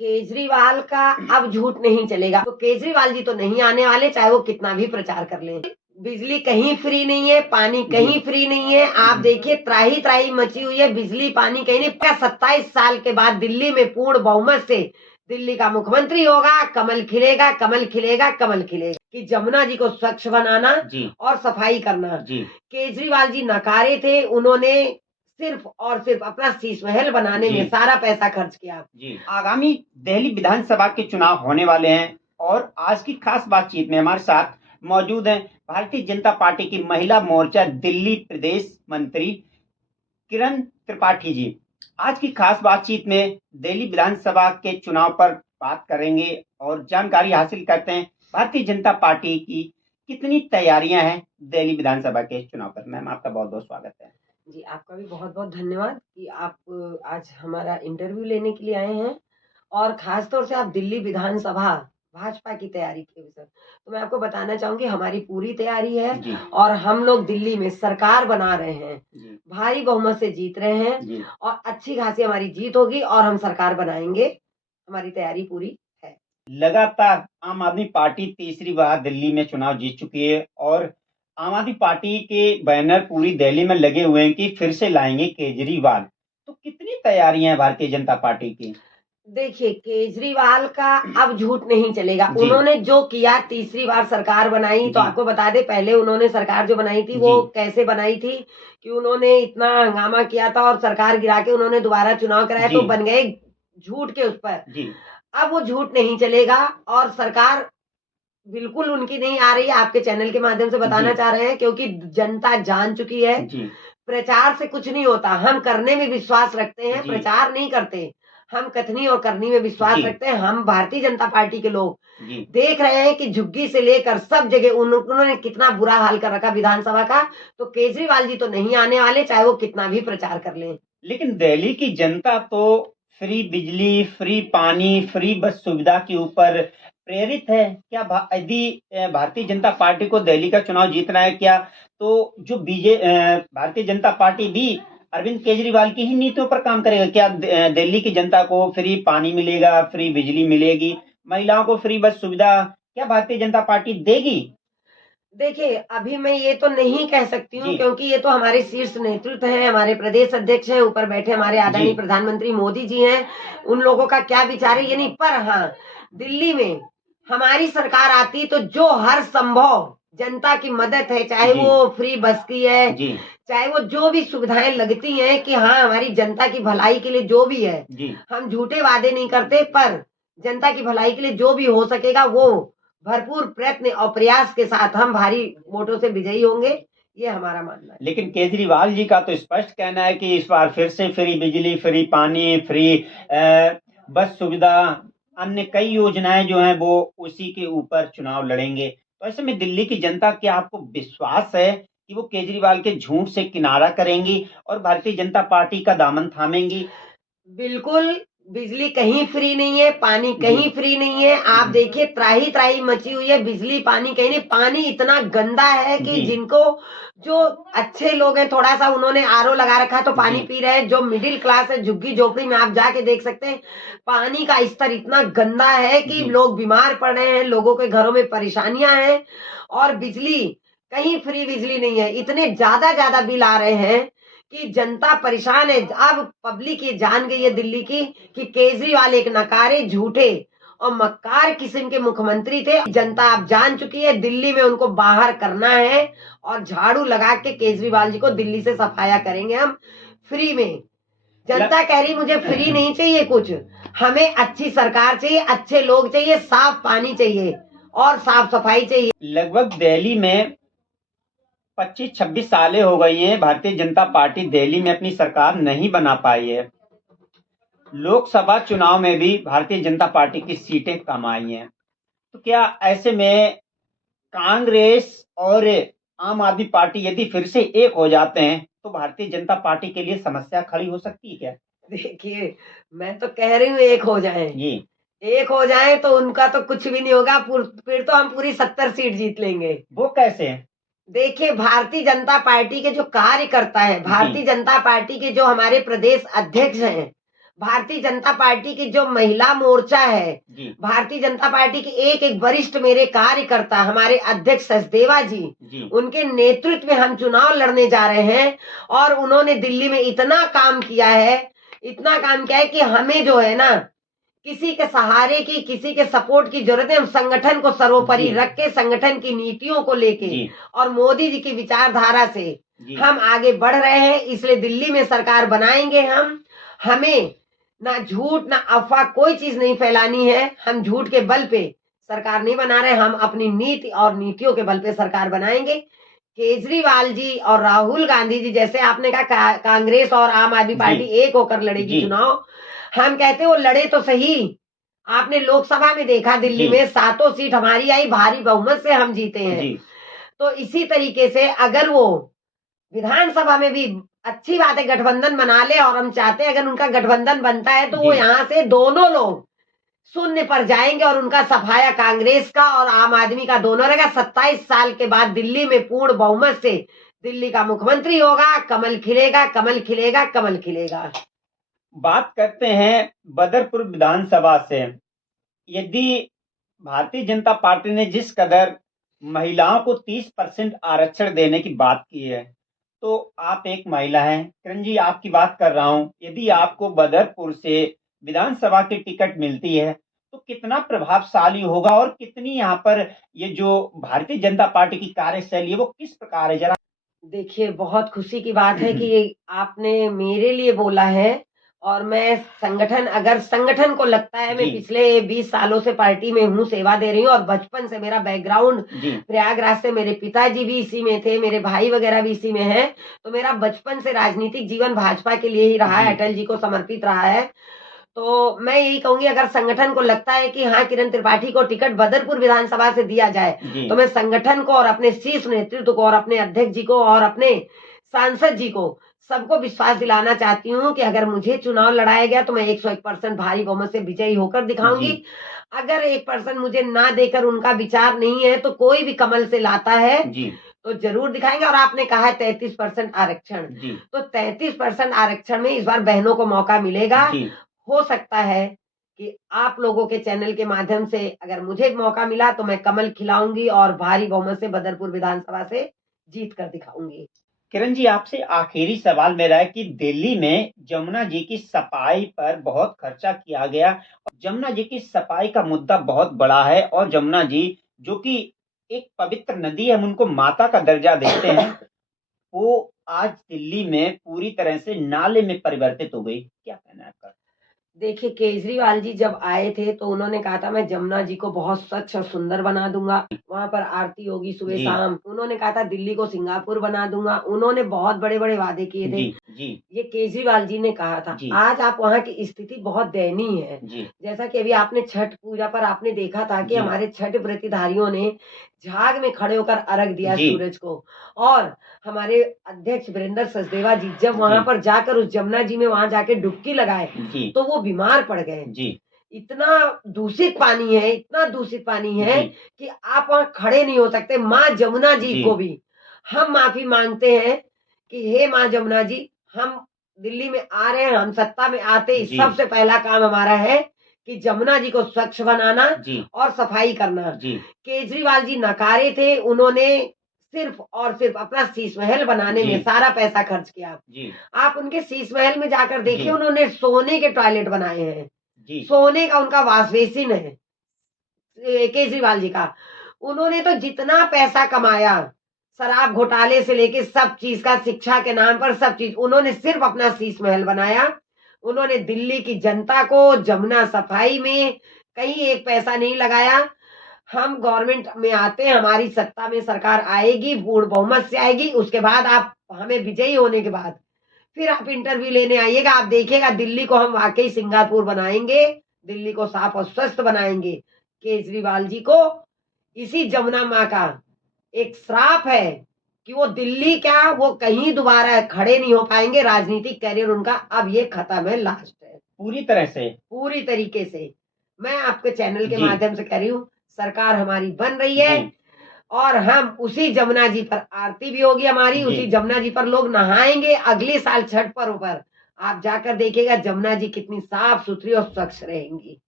केजरीवाल का अब झूठ नहीं चलेगा। तो केजरीवाल जी तो नहीं आने वाले, चाहे वो कितना भी प्रचार कर लें। बिजली कहीं फ्री नहीं है, पानी कहीं फ्री नहीं है। आप देखिए, त्राही त्राही मची हुई है, बिजली पानी कहीं नहीं। 27 साल के बाद दिल्ली में पूर्ण बहुमत से दिल्ली का मुख्यमंत्री होगा, कमल खिलेगा, कमल खिलेगा, कमल खिलेगा। कि जमुना जी को स्वच्छ बनाना और सफाई करना केजरीवाल जी नकारे थे। उन्होंने सिर्फ और सिर्फ अपना शीश महल बनाने में सारा पैसा खर्च किया। आगामी दिल्ली विधानसभा के चुनाव होने वाले हैं और आज की खास बातचीत में हमारे साथ मौजूद हैं भारतीय जनता पार्टी की महिला मोर्चा दिल्ली प्रदेश मंत्री किरण त्रिपाठी जी। आज की खास बातचीत में दिल्ली विधानसभा के चुनाव पर बात करेंगे और जानकारी हासिल करते हैं भारतीय जनता पार्टी की कितनी तैयारियां हैं दिल्ली विधानसभा के चुनाव पर। मैम, आपका बहुत बहुत स्वागत है। जी, आपका भी बहुत बहुत धन्यवाद कि आप आज हमारा इंटरव्यू लेने के लिए आए हैं और खास तौर से आप दिल्ली विधानसभा भाजपा की तैयारी के विषय। तो मैं आपको बताना चाहूंगी, हमारी पूरी तैयारी है और हम लोग दिल्ली में सरकार बना रहे हैं, भारी बहुमत से जीत रहे हैं और अच्छी खासी हमारी जीत होगी और हम सरकार बनाएंगे। हमारी तैयारी पूरी है। लगातार आम आदमी पार्टी तीसरी बार दिल्ली में चुनाव जीत चुकी है और आम आदमी पार्टी के बैनर पूरी दिल्ली में लगे हुए हैं कि फिर से लाएंगे केजरीवाल। तो कितनी तैयारियां हैं भारतीय जनता पार्टी की? देखिए, केजरीवाल का अब झूठ नहीं चलेगा। उन्होंने जो किया, तीसरी बार सरकार बनाई, तो आपको बता दे, पहले उन्होंने सरकार जो बनाई थी वो कैसे बनाई थी कि उन्होंने इतना हंगामा किया था और सरकार गिरा के उन्होंने दोबारा चुनाव कराया, तो बन गए झूठ के उस पर। अब वो झूठ नहीं चलेगा और सरकार बिल्कुल उनकी नहीं आ रही है। आपके चैनल के माध्यम से बताना चाह रहे हैं, क्योंकि जनता जान चुकी है प्रचार से कुछ नहीं होता। हम करने में विश्वास रखते हैं, प्रचार नहीं करते। हम कथनी और करनी में विश्वास रखते हैं। हम भारतीय जनता पार्टी के लोग देख रहे हैं कि झुग्गी से लेकर सब जगह उन्होंने कितना बुरा हाल कर रखा विधानसभा का। तो केजरीवाल जी तो नहीं आने वाले, चाहे वो कितना भी प्रचार कर लें। लेकिन दिल्ली की जनता तो फ्री बिजली, फ्री पानी, फ्री बस सुविधा के ऊपर प्रेरित है। क्या यदि भारतीय जनता पार्टी को दिल्ली का चुनाव जीतना है, क्या तो जो भारतीय जनता पार्टी भी अरविंद केजरीवाल की ही नीतियों पर काम करेगा? क्या दिल्ली की जनता को फ्री पानी मिलेगा, फ्री बिजली मिलेगी, महिलाओं को फ्री बस सुविधा क्या भारतीय जनता पार्टी देगी? देखिए, अभी मैं ये तो नहीं कह सकती हूँ, क्योंकि ये तो हमारे शीर्ष नेतृत्व है, हमारे प्रदेश अध्यक्ष हैं, ऊपर बैठे हमारे आदरणीय प्रधानमंत्री मोदी जी हैं। उन लोगों का क्या विचार है ये नहीं। पर हाँ, दिल्ली में हमारी सरकार आती तो जो हर संभव जनता की मदद है, चाहे वो फ्री बस की है, चाहे वो जो भी सुविधाएं लगती हैं कि हाँ हमारी जनता की भलाई के लिए जो भी है, हम झूठे वादे नहीं करते, पर जनता की भलाई के लिए जो भी हो सकेगा वो भरपूर प्रयत्न और प्रयास के साथ हम भारी वोटों से विजयी होंगे, ये हमारा मानना है। लेकिन केजरीवाल जी का तो स्पष्ट कहना है कि इस बार फिर से फ्री बिजली, फ्री पानी, फ्री बस सुविधा, अन्य कई योजनाएं जो हैं वो उसी के ऊपर चुनाव लड़ेंगे। तो ऐसे में दिल्ली की जनता, क्या आपको विश्वास है कि वो केजरीवाल के झूठ से किनारा करेंगी और भारतीय जनता पार्टी का दामन थामेंगी? बिल्कुल। बिजली कहीं फ्री नहीं है, पानी कहीं फ्री नहीं है। आप देखिए, त्राही त्राही मची हुई है, बिजली पानी कहीं नहीं। पानी इतना गंदा है कि जिनको जो अच्छे लोग हैं, थोड़ा सा उन्होंने आरओ लगा रखा है तो पानी पी रहे हैं। जो मिडिल क्लास है, झुग्गी झोपड़ी में आप जाके देख सकते हैं, पानी का स्तर इतना गंदा है कि लोग बीमार पड़ रहे हैं, लोगों के घरों में परेशानियां हैं। और बिजली कहीं फ्री बिजली नहीं है। इतने ज्यादा बिल आ रहे हैं कि जनता परेशान है। अब पब्लिक ये जान गई है दिल्ली की कि केजरीवाल एक नकारे, झूठे और मक्कार किस्म के मुख्यमंत्री थे। जनता अब जान चुकी है, दिल्ली में उनको बाहर करना है और झाड़ू लगा के केजरीवाल जी को दिल्ली से सफाया करेंगे हम फ्री में। जनता कह रही मुझे फ्री नहीं चाहिए कुछ, हमें अच्छी सरकार चाहिए, अच्छे लोग चाहिए, साफ पानी चाहिए और साफ सफाई चाहिए। लगभग दिल्ली में 25-26 सालें हो गई हैं, भारतीय जनता पार्टी दिल्ली में अपनी सरकार नहीं बना पाई है। लोकसभा चुनाव में भी भारतीय जनता पार्टी की सीटें कम आई हैं। तो क्या ऐसे में कांग्रेस और आम आदमी पार्टी यदि फिर से एक हो जाते हैं तो भारतीय जनता पार्टी के लिए समस्या खड़ी हो सकती है क्या? देखिए, मैं तो कह रही हूँ एक हो जाए एक हो जाए तो उनका तो कुछ भी नहीं होगा, फिर तो हम पूरी 70 सीट जीत लेंगे। वो कैसे है? देखिए, भारतीय जनता पार्टी के जो कार्यकर्ता है, भारतीय जनता पार्टी के जो हमारे प्रदेश अध्यक्ष हैं, भारतीय जनता पार्टी की जो महिला मोर्चा है, भारतीय जनता पार्टी के एक एक वरिष्ठ मेरे कार्यकर्ता, हमारे अध्यक्ष सचदेवा जी, उनके नेतृत्व में हम चुनाव लड़ने जा रहे हैं। और उन्होंने दिल्ली में इतना काम किया है कि हमें जो है ना, किसी के सहारे की, किसी के सपोर्ट की जरूरत है। हम संगठन को सर्वोपरि रख के, संगठन की नीतियों को लेके और मोदी जी की विचारधारा से हम आगे बढ़ रहे हैं। इसलिए दिल्ली में सरकार बनाएंगे हम। हमें ना झूठ ना अफवाह कोई चीज नहीं फैलानी है। हम झूठ के बल पे सरकार नहीं बना रहे, हम अपनी नीति और नीतियों के बल पे सरकार बनाएंगे। केजरीवाल जी और राहुल गांधी जी, जैसे आपने कहा कांग्रेस और आम आदमी पार्टी एक होकर लड़ेगी चुनाव, हम कहते हैं वो लड़े तो सही। आपने लोकसभा में देखा दिल्ली में 7 सीट हमारी आई, भारी बहुमत से हम जीते हैं। तो इसी तरीके से अगर वो विधानसभा में भी अच्छी बात है, गठबंधन बना ले। और हम चाहते हैं अगर उनका गठबंधन बनता है तो वो यहाँ से दोनों लोग शून्य पर जाएंगे और उनका सफाया कांग्रेस का और आम आदमी का दोनों रहेगा। 27 साल के बाद दिल्ली में पूर्ण बहुमत से दिल्ली का मुख्यमंत्री होगा। कमल खिलेगा, कमल खिलेगा, कमल खिलेगा। बात करते हैं बदरपुर विधानसभा से। यदि भारतीय जनता पार्टी ने जिस कदर महिलाओं को 30% आरक्षण देने की बात की है, तो आप एक महिला हैं, किरण जी आपकी बात कर रहा हूं, यदि आपको बदरपुर से विधानसभा की टिकट मिलती है तो कितना प्रभावशाली होगा और कितनी यहाँ पर ये जो भारतीय जनता पार्टी की कार्यशैली है वो किस प्रकार है? जरा देखिए, बहुत खुशी की बात है कि आपने मेरे लिए बोला है। और मैं अगर संगठन को लगता है, मैं पिछले 20 सालों से पार्टी में हूँ, सेवा दे रही हूँ। और बचपन से मेरा बैकग्राउंड प्रयागराज से, मेरे पिताजी भी इसी में थे, मेरे भाई वगैरह भी इसी में हैं। तो मेरा बचपन से राजनीतिक जीवन भाजपा के लिए ही रहा है, अटल जी को समर्पित रहा है। तो मैं यही कहूंगी, अगर संगठन को लगता है कि हाँ, किरण त्रिपाठी को टिकट बदरपुर विधानसभा से दिया जाए, तो मैं संगठन को और अपने शीर्ष नेतृत्व को और अपने अध्यक्ष जी को और अपने सांसद जी को सबको विश्वास दिलाना चाहती हूँ कि अगर मुझे चुनाव लड़ाया गया तो मैं 101% भारी बहुमत से विजयी होकर दिखाऊंगी। अगर 1% मुझे ना देकर उनका विचार नहीं है तो कोई भी कमल से लाता है तो जरूर दिखाएंगे। और आपने कहा है 33% आरक्षण, तो 33% आरक्षण में इस बार बहनों को मौका मिलेगा। हो सकता है कि आप लोगों के चैनल के माध्यम से अगर मुझे मौका मिला तो मैं कमल खिलाऊंगी और भारी बहुमत से बदरपुर विधानसभा से जीत कर दिखाऊंगी। किरण जी आपसे आखिरी सवाल मेरा है कि दिल्ली में जमुना जी की सफाई पर बहुत खर्चा किया गया। जमुना जी की सफाई का मुद्दा बहुत बड़ा है और जमुना जी जो कि एक पवित्र नदी है, हम उनको माता का दर्जा देते हैं, वो आज दिल्ली में पूरी तरह से नाले में परिवर्तित हो गई। क्या कहना है आपका? देखिए, केजरीवाल जी जब आए थे तो उन्होंने कहा था मैं जमुना जी को बहुत स्वच्छ और सुंदर बना दूंगा, वहां पर आरती होगी सुबह शाम। उन्होंने कहा था दिल्ली को सिंगापुर बना दूंगा। उन्होंने बहुत बड़े बड़े वादे किए थे। ये केजरीवाल जी ने कहा था। आज आप वहाँ की स्थिति बहुत दयनीय है। जैसा कि अभी आपने छठ पूजा पर आपने देखा था कि हमारे छठ व्रतिधारियों ने झाग में खड़े होकर अर्घ दिया सूरज को। और हमारे अध्यक्ष वीरेंद्र सचदेवा जी जब वहां पर जाकर उस जमुना जी में वहां जाके डुबकी लगाए तो वो बीमार पड़ गए। इतना दूषित पानी है, इतना दूषित पानी है कि आप वहां खड़े नहीं हो सकते। माँ जमुना जी को भी हम माफी मांगते हैं कि हे माँ जमुना जी, हम दिल्ली में आ रहे हैं, हम सत्ता में आते ही सबसे पहला काम हमारा है कि जमुना जी को स्वच्छ बनाना और सफाई करना। केजरीवाल जी नकारे थे, उन्होंने सिर्फ और सिर्फ अपना शीश महल बनाने में सारा पैसा खर्च किया। आप उनके शीश महल में जाकर देखिए, उन्होंने सोने के टॉयलेट बनाए हैं, सोने का उनका वॉश बेसिन है केजरीवाल जी का। उन्होंने तो जितना पैसा कमाया शराब घोटाले से लेके सब चीज का, शिक्षा के नाम पर सब चीज, उन्होंने सिर्फ अपना शीश महल बनाया। उन्होंने दिल्ली की जनता को जमुना सफाई में कहीं एक पैसा नहीं लगाया। हम गवर्नमेंट में आते हैं, हमारी सत्ता में सरकार आएगी, पूर्ण बहुमत से आएगी। उसके बाद आप हमें विजयी होने के बाद फिर आप इंटरव्यू लेने आइएगा, आप देखिएगा दिल्ली को हम वाकई सिंगापुर बनाएंगे, दिल्ली को साफ और स्वस्थ बनाएंगे। केजरीवाल जी को इसी जमुना माँ का एक श्राप है कि वो दिल्ली क्या, वो कहीं दोबारा खड़े नहीं हो पाएंगे। राजनीतिक कैरियर उनका अब ये खत्म है, लास्ट है पूरी तरह से, पूरी तरीके से। मैं आपके चैनल के माध्यम से कह रही हूँ, सरकार हमारी बन रही है और हम उसी जमुना जी पर आरती भी होगी हमारी, उसी जमुना जी पर लोग नहाएंगे। अगले साल छठ पर्व पर आप जाकर देखिएगा जमुना जी कितनी साफ सुथरी और स्वच्छ रहेंगी।